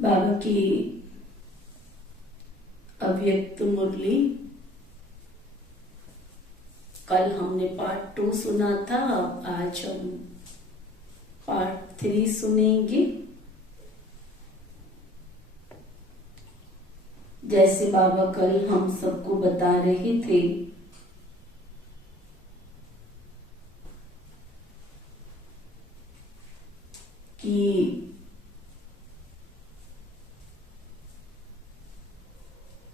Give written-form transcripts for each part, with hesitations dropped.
बाबा की अव्यक्त मुरली कल हमने पार्ट 2 सुना था। आज हम पार्ट 3 सुनेंगे। जैसे बाबा कल हम सबको बता रहे थे कि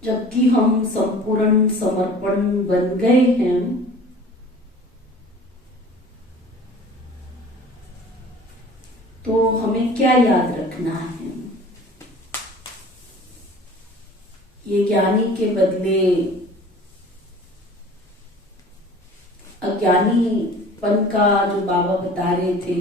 जबकि हम संपूर्ण समर्पण बन गए हैं, तो हमें क्या याद रखना है? ये ज्ञानी के बदले अज्ञानीपन का जो बाबा बता रहे थे,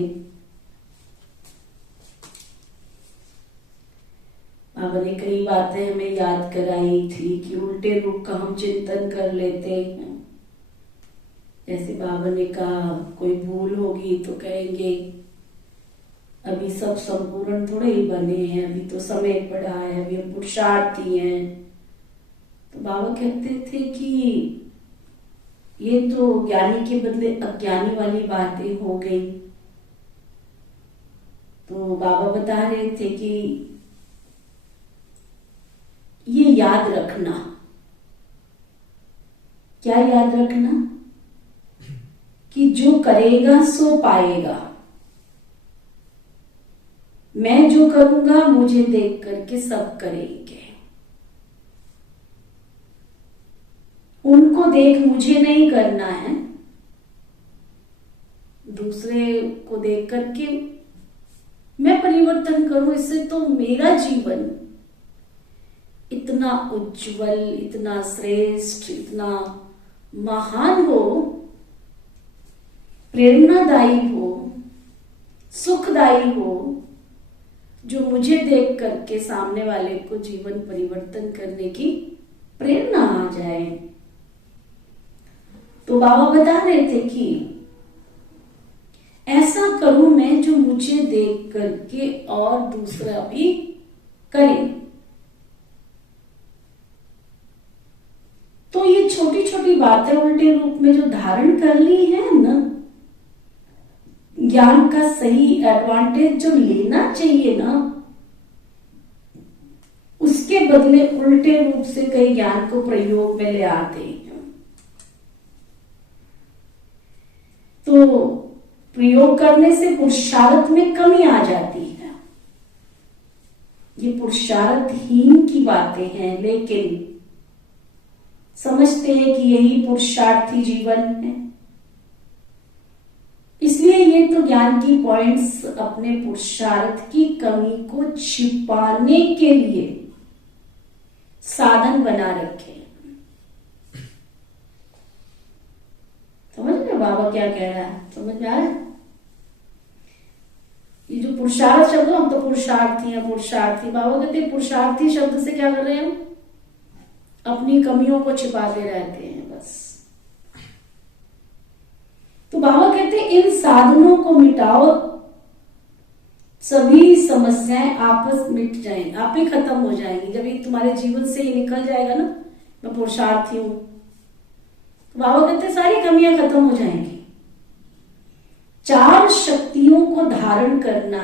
बाबा ने कई बातें हमें याद कराई थी कि उल्टे रूप का हम चिंतन कर लेते हैं। जैसे बाबा ने कहा कोई भूल होगी तो कहेंगे अभी सब संपूर्ण थोड़े ही बने हैं, अभी तो समय पड़ा है, अभी हम पुरुषार्थी हैं। तो बाबा कहते थे कि ये तो ज्ञानी के बदले अज्ञानी वाली बातें हो गई। तो बाबा बता रहे थे कि ये याद रखना। क्या याद रखना? कि जो करेगा सो पाएगा। मैं जो करूंगा मुझे देख करके सब करेंगे। उनको देख मुझे नहीं करना है, दूसरे को देख करके मैं परिवर्तन करूं। इससे तो मेरा जीवन इतना उज्जवल, इतना श्रेष्ठ, इतना महान हो, प्रेरणादायी हो, सुखदायी हो, जो मुझे देख करके सामने वाले को जीवन परिवर्तन करने की प्रेरणा आ जाए। तो बाबा बता रहे थे कि ऐसा करूं मैं जो मुझे देख करके और दूसरा भी करे। तो ये छोटी छोटी बातें उल्टे रूप में जो धारण कर ली है ना, ज्ञान का सही एडवांटेज जो लेना चाहिए ना, उसके बदले उल्टे रूप से कई ज्ञान को प्रयोग में ले आते हैं। तो प्रयोग करने से पुरुषार्थ में कमी आ जाती है। ये पुरुषार्थहीन की बातें हैं, लेकिन समझते हैं कि यही पुरुषार्थी जीवन है। इसलिए ये तो ज्ञान की पॉइंट्स अपने पुरुषार्थ की कमी को छिपाने के लिए साधन बना रखे। समझ रहे बाबा क्या कह रहा है? समझ में आ रहा है? ये जो पुरुषार्थ शब्द, हम तो पुरुषार्थी हैं, पुरुषार्थी। बाबा कहते हैं पुरुषार्थी शब्द से क्या कर रहे हैं? हम अपनी कमियों को छिपाते रहते हैं बस। तो बाबा कहते हैं इन साधनों को मिटाओ, सभी समस्याएं आपस मिट जाएंगी, आप ही खत्म हो जाएंगी। जब ये तुम्हारे जीवन से ही निकल जाएगा ना, मैं पुरुषार्थी हूं, तो बाबा कहते हैं सारी कमियां खत्म हो जाएंगी। 4 शक्तियों को धारण करना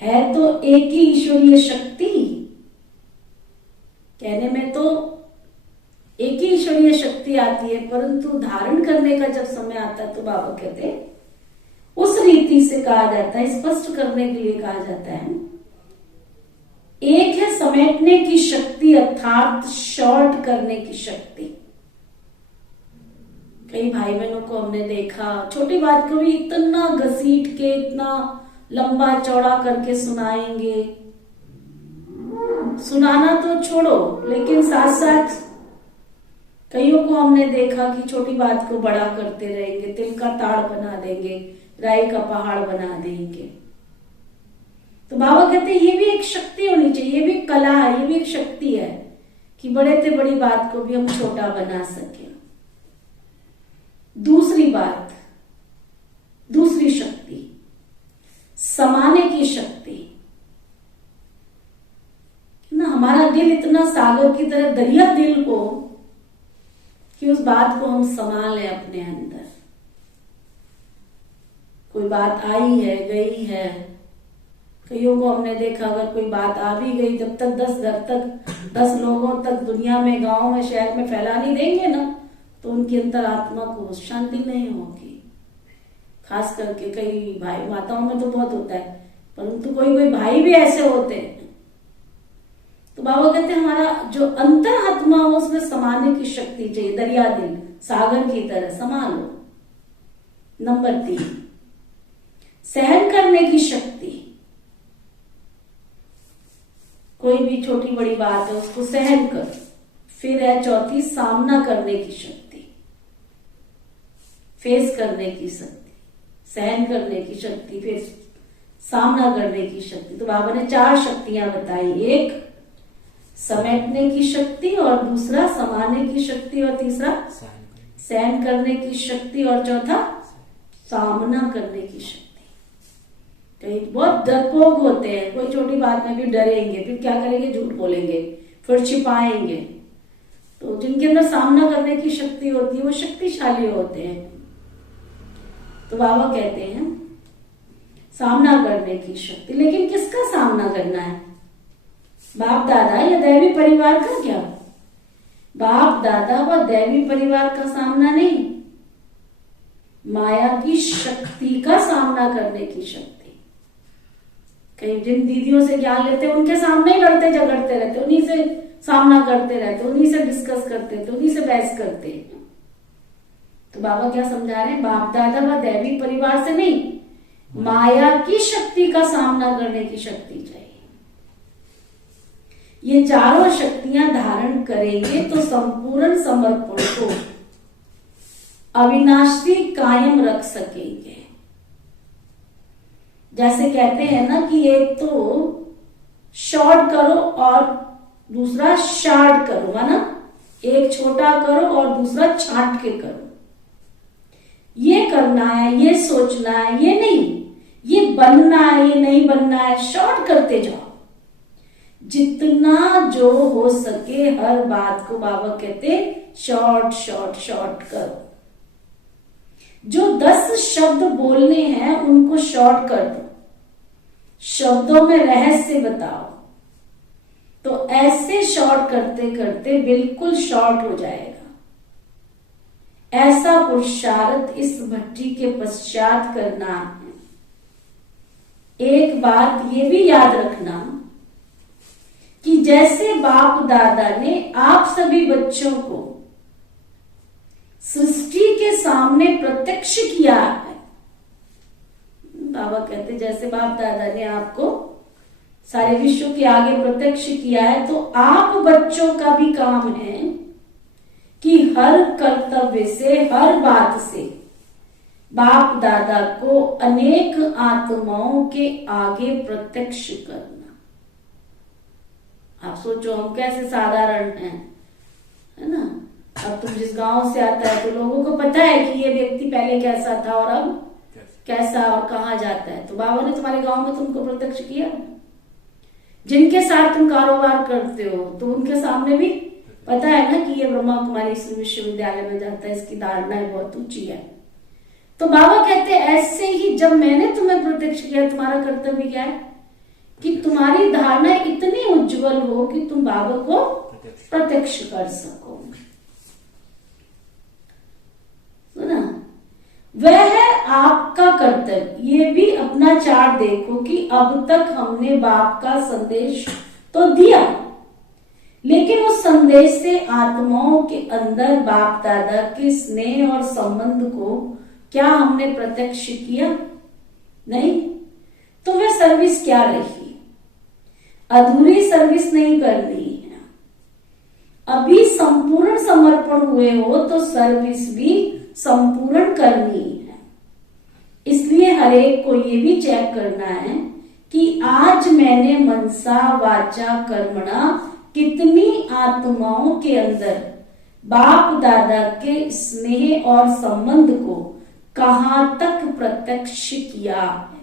है तो एक ही ईश्वरीय शक्ति। कहने में तो एक ही ईश्वरीय शक्ति आती है, परंतु धारण करने का जब समय आता है तो बाबा कहते हैं उस रीति से कहा जाता है, स्पष्ट करने के लिए कहा जाता है। एक है समेटने की शक्ति, अर्थात शॉर्ट करने की शक्ति। कई भाई बहनों को हमने देखा छोटी बात को भी इतना घसीट के, इतना लंबा चौड़ा करके सुनाएंगे। सुनाना तो छोड़ो, लेकिन साथ साथ कईयों को हमने देखा कि छोटी बात को बड़ा करते रहेंगे, तिल का ताड़ बना देंगे, राई का पहाड़ बना देंगे। तो बाबा कहते हैं ये भी एक शक्ति होनी चाहिए, ये भी कला है, ये भी एक शक्ति है कि बड़े से बड़ी बात को भी हम छोटा बना सके। दूसरी बात, दूसरी शक्ति समाने की शक्ति। दिल इतना सागर की तरह दरिया दिल हो कि उस बात को हम संभाल लें अपने अंदर। कोई बात आई है, गई है, कईयों को हमने देखा अगर कोई बात आ भी गई, जब तक 10 घर तक 10 लोगों तक दुनिया में, गांव में, शहर में फैला नहीं देंगे ना, तो उनकी अंतर आत्मा को शांति नहीं होगी। खास करके कई भाई माताओं में तो बहुत होता है, परंतु कोई कोई भाई भी ऐसे होते हैं। तो बाबा कहते हैं हमारा जो अंतर आत्मा हो उसमें समाने की शक्ति चाहिए, दरिया दिल सागर की तरह संभालो। नंबर 3, सहन करने की शक्ति। कोई भी छोटी बड़ी बात है उसको सहन कर। फिर है चौथी, सामना करने की शक्ति, फेस करने की शक्ति, सहन करने की शक्ति, फिर सामना करने की शक्ति। तो बाबा ने 4 शक्तियां बताई, एक समेटने की शक्ति, और दूसरा समाने की शक्ति, और तीसरा सहन करने की शक्ति, और चौथा सामना करने की शक्ति। कई बहुत डरपोक होते हैं, कोई छोटी बात में भी डरेंगे, फिर क्या करेंगे, झूठ बोलेंगे, फिर छिपाएंगे। तो जिनके अंदर सामना करने की शक्ति होती है वो शक्तिशाली होते हैं। तो बाबा कहते हैं सामना करने की शक्ति। लेकिन किसका सामना करना है, बाप दादा या दैवी परिवार का? क्या बाप दादा व दैवी परिवार का सामना नहीं, माया की शक्ति का सामना करने की शक्ति। कई जिन दीदियों से ज्ञान लेते हैं उनके सामने ही लड़ते झगड़ते रहते, उन्हीं से सामना करते रहते, उन्हीं से डिस्कस करते थे, उन्हीं से बहस करते। तो बाबा क्या समझा रहे हैं, बाप दादा व दैवी परिवार से नहीं, माया की शक्ति का सामना करने की शक्ति चाहिए। ये चारों शक्तियां धारण करेंगे तो संपूर्ण समर्पण को अविनाशी कायम रख सकेंगे। जैसे कहते हैं ना कि एक तो शॉर्ट करो और दूसरा शार्ट करो, है ना, एक छोटा करो और दूसरा छांट के करो। ये करना है, ये सोचना है, ये नहीं, ये बनना है, ये नहीं बनना है, शॉर्ट करते जाओ। जितना जो हो सके हर बात को बाबा कहते शॉर्ट शॉर्ट शॉर्ट करो। जो 10 शब्द बोलने हैं उनको शॉर्ट कर दो, शब्दों में रहस्य बताओ। तो ऐसे शॉर्ट करते करते बिल्कुल शॉर्ट हो जाएगा। ऐसा पुरुषार्थ इस भट्टी के पश्चात करना है। एक बात ये भी याद रखना कि जैसे बाप दादा ने आप सभी बच्चों को सृष्टि के सामने प्रत्यक्ष किया है, बाबा कहते जैसे बाप दादा ने आपको सारे विश्व के आगे प्रत्यक्ष किया है, तो आप बच्चों का भी काम है कि हर कर्तव्य से, हर बात से बाप दादा को अनेक आत्माओं के आगे प्रत्यक्ष करना। आप सोचो हम कैसे साधारण हैं, है ना। अब तुम जिस गांव से आता है तो लोगों को पता है कि ये व्यक्ति पहले कैसा था और अब कैसा और कहाँ जाता है। तो बाबा ने तुम्हारे गांव में तुमको प्रत्यक्ष किया। जिनके साथ तुम कारोबार करते हो तो उनके सामने भी पता है ना कि ये ब्रह्मा कुमारी विश्वविद्यालय में जाता है, इसकी धारणाएं बहुत ऊंची है। तो बाबा कहते हैं ऐसे ही जब मैंने तुम्हें प्रत्यक्ष किया, तुम्हारा कर्तव्य क्या है कि तुम्हारी धारणा इतनी उज्जवल हो कि तुम बाबा को प्रत्यक्ष कर सको। सुना, वह है आपका कर्तव्य। ये भी अपना चार्ट देखो कि अब तक हमने बाप का संदेश तो दिया, लेकिन उस संदेश से आत्माओं के अंदर बाप दादा के स्नेह और संबंध को क्या हमने प्रत्यक्ष किया? नहीं। तो वह सर्विस क्या रही? अधूरी सर्विस नहीं करनी है। अभी संपूर्ण समर्पण हुए हो तो सर्विस भी संपूर्ण करनी है। इसलिए हर एक को ये भी चेक करना है कि आज मैंने मनसा वाचा कर्मणा कितनी आत्माओं के अंदर बाप दादा के स्नेह और संबंध को कहां तक प्रत्यक्ष किया है।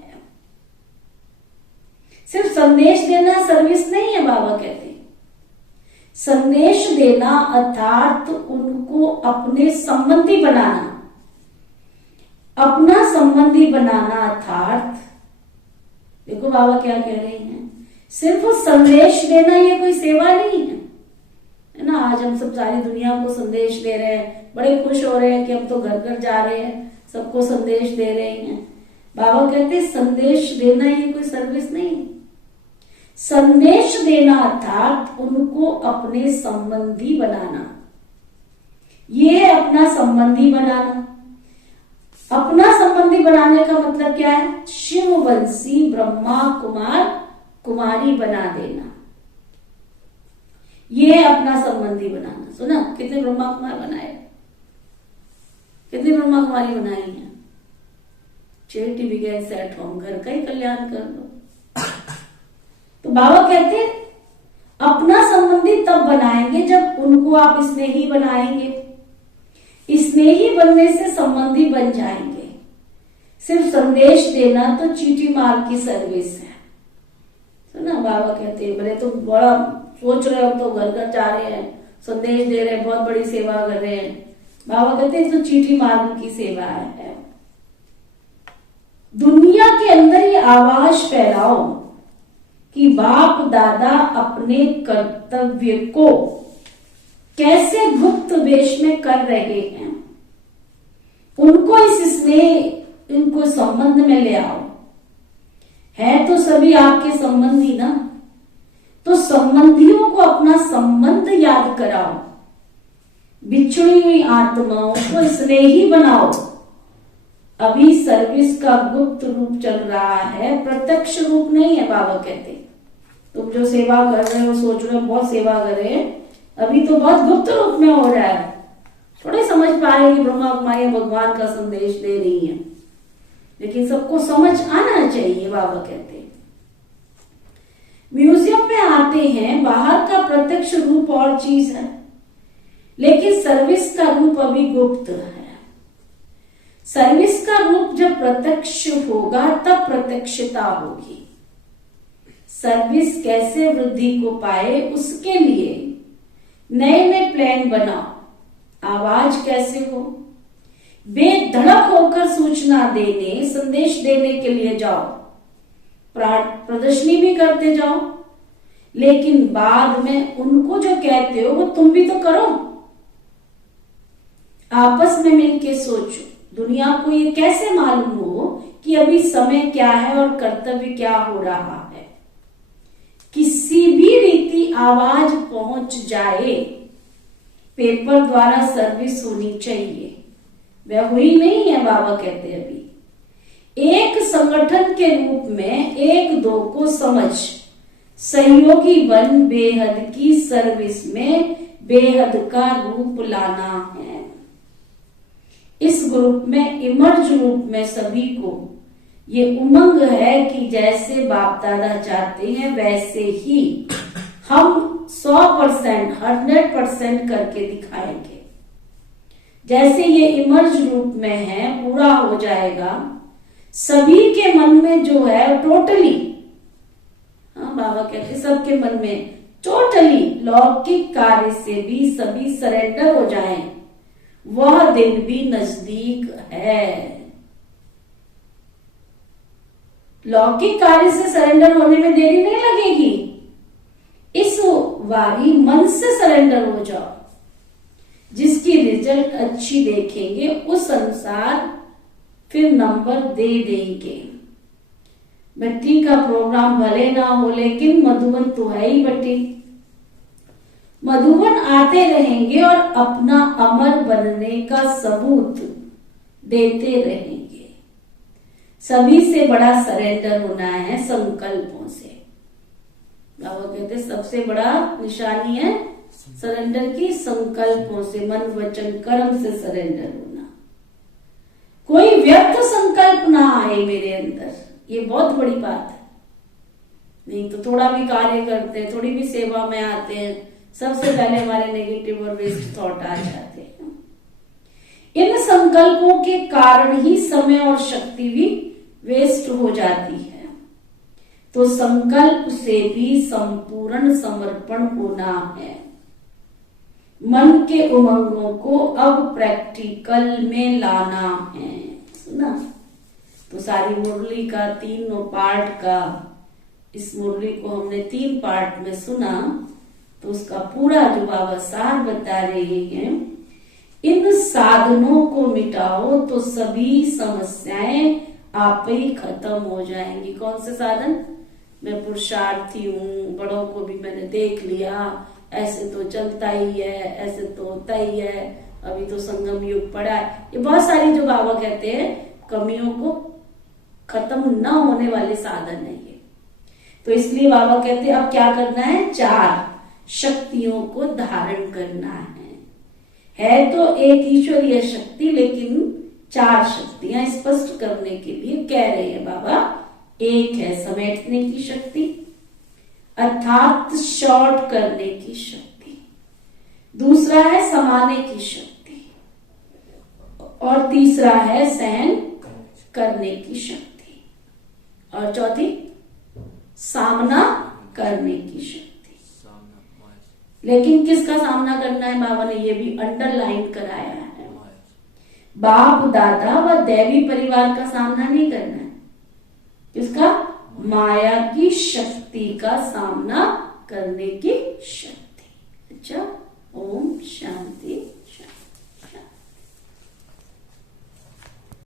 सिर्फ संदेश देना सर्विस नहीं है, बाबा कहते संदेश देना अर्थात उनको अपने संबंधी बनाना, अपना संबंधी बनाना अर्थात, देखो बाबा क्या कह रहे हैं, सिर्फ संदेश देना ये कोई सेवा नहीं है ना। आज हम सब सारी दुनिया को संदेश दे रहे हैं, बड़े खुश हो रहे हैं कि हम तो घर घर जा रहे हैं, सबको संदेश दे रहे हैं। बाबा कहते हैं संदेश देना ये कोई सर्विस नहीं। संदेश देना अर्थात उनको अपने संबंधी बनाना, ये है अपना संबंधी बनाना। अपना संबंधी बनाने का मतलब क्या है? शिववंशी ब्रह्मा कुमार कुमारी बना देना, ये है अपना संबंधी बनाना। सुना कितने ब्रह्मा कुमार बनाए, कितनी ब्रह्मा कुमारी बनाई है? चैरिटी बिगिंस एट होम, घर का ही कल्याण कर लो। तो बाबा कहते हैं अपना संबंधी तब बनाएंगे जब उनको आप स्नेही बनाएंगे। स्नेही बनने से संबंधी बन जाएंगे। सिर्फ संदेश देना तो चीटी मार की सर्विस है। सुना बाबा कहते हैं भले तुम बड़ा सोच रहे हो, तो घर घर जा रहे हैं, संदेश दे रहे हैं, बहुत बड़ी सेवा कर रहे हैं। बाबा कहते हैं तो चीटी मारने की सेवा है। दुनिया के अंदर ये आवाज फैलाओ कि बाप दादा अपने कर्तव्य को कैसे गुप्त वेश में कर रहे हैं, उनको इस स्नेह, इनको संबंध में ले आओ। है तो सभी आपके संबंधी ना, तो संबंधियों को अपना संबंध याद कराओ। बिछड़ी हुई आत्माओं को स्नेही बनाओ। अभी सर्विस का गुप्त रूप चल रहा है, प्रत्यक्ष रूप नहीं है। बाबा कहते तुम जो सेवा कर रहे हो, सोच रहे हो बहुत सेवा कर रहे हैं, अभी तो बहुत गुप्त रूप में हो रहा है। थोड़े समझ पा रहे कि ब्रह्मा कुमारी भगवान का संदेश दे रही है, लेकिन सबको समझ आना चाहिए। बाबा कहते म्यूजियम में आते हैं, बाहर का प्रत्यक्ष रूप और चीज है, लेकिन सर्विस का रूप अभी गुप्त है। सर्विस का रूप जब प्रत्यक्ष होगा तब प्रत्यक्षता होगी। सर्विस कैसे वृद्धि को पाए, उसके लिए नए नए प्लान बनाओ। आवाज कैसे हो, बेधड़क होकर सूचना देने, संदेश देने के लिए जाओ, प्रदर्शनी भी करते जाओ, लेकिन बाद में उनको जो कहते हो वो तुम भी तो करो। आपस में मिलके सोचो। दुनिया को ये कैसे मालूम हो कि अभी समय क्या है और कर्तव्य क्या हो रहा है। किसी भी रीति आवाज पहुंच जाए, पेपर द्वारा सर्विस होनी चाहिए। वह हुई नहीं है। बाबा कहते हैं अभी एक संगठन के रूप में एक दो को समझ, सहयोगी बन बेहद की सर्विस में बेहद का रूप लाना है। इस ग्रुप में इमर्ज रूप में सभी को ये उमंग है कि जैसे बाप दादा चाहते हैं वैसे ही हम 100%, 100% करके दिखाएंगे। जैसे ये इमर्ज रूप में है, पूरा हो जाएगा। सभी के मन में जो है टोटली, हाँ बाबा कहते सबके मन में टोटली लौकिक कार्य से भी सभी सरेंडर हो जाएं, वह दिन भी नजदीक है। लौकिक कार्य से सरेंडर होने में देरी नहीं लगेगी। इस बारी मन से सरेंडर हो जाओ। जिसकी रिजल्ट अच्छी देखेंगे उस अनुसार फिर नंबर दे देंगे। बट्टी का प्रोग्राम भले ना हो, लेकिन मधुबन तो है ही बट्टी। मधुबन आते रहेंगे और अपना अमर बनने का सबूत देते रहेंगे। सभी से बड़ा सरेंडर होना है संकल्पों से। बाबा कहते सबसे बड़ा निशानी है सरेंडर की, संकल्पों से, मन वचन कर्म से सरेंडर होना। कोई व्यर्थ संकल्प ना आए मेरे अंदर, ये बहुत बड़ी बात है। नहीं तो थोड़ा भी कार्य करते हैं, थोड़ी भी सेवा में आते हैं, सबसे पहले हमारे नेगेटिव और वेस्ट थॉट आ जाते हैं। इन संकल्पों के कारण ही समय और शक्ति भी वेस्ट हो जाती है। तो संकल्प से भी संपूर्ण समर्पण होना है। मन के उमंगों को अब प्रैक्टिकल में लाना है। सुना? तो सारी मुरली का तीनों पार्ट का, इस मुरली को हमने 3 पार्ट में सुना, तो उसका पूरा जो बाबा सार बता रहे हैं, इन साधनों को मिटाओ तो सभी समस्याएं आप ही खत्म हो जाएंगी। कौन से साधन? मैं पुरुषार्थी हूँ, बड़ों को भी मैंने देख लिया, ऐसे तो चलता ही है, ऐसे तो होता ही है, अभी तो संगम युग पड़ा है। ये बहुत सारी जो बाबा कहते हैं कमियों को खत्म न होने वाले साधन है ये। तो इसलिए बाबा कहते हैं अब क्या करना है? 4 शक्तियों को धारण करना है तो एक ईश्वरीय शक्ति, लेकिन 4 शक्तियां स्पष्ट करने के लिए कह रहे हैं बाबा। एक है समेटने की शक्ति, अर्थात शॉर्ट करने की शक्ति। दूसरा है समाने की शक्ति, और तीसरा है सहन करने की शक्ति, और चौथी सामना करने की शक्ति। लेकिन किसका सामना करना है? बाबा ने ये भी अंडरलाइन कराया है, बाप दादा व दैवी परिवार का सामना नहीं करना है। किसका? माया की शक्ति का सामना करने की शक्ति। अच्छा, ओम शांति।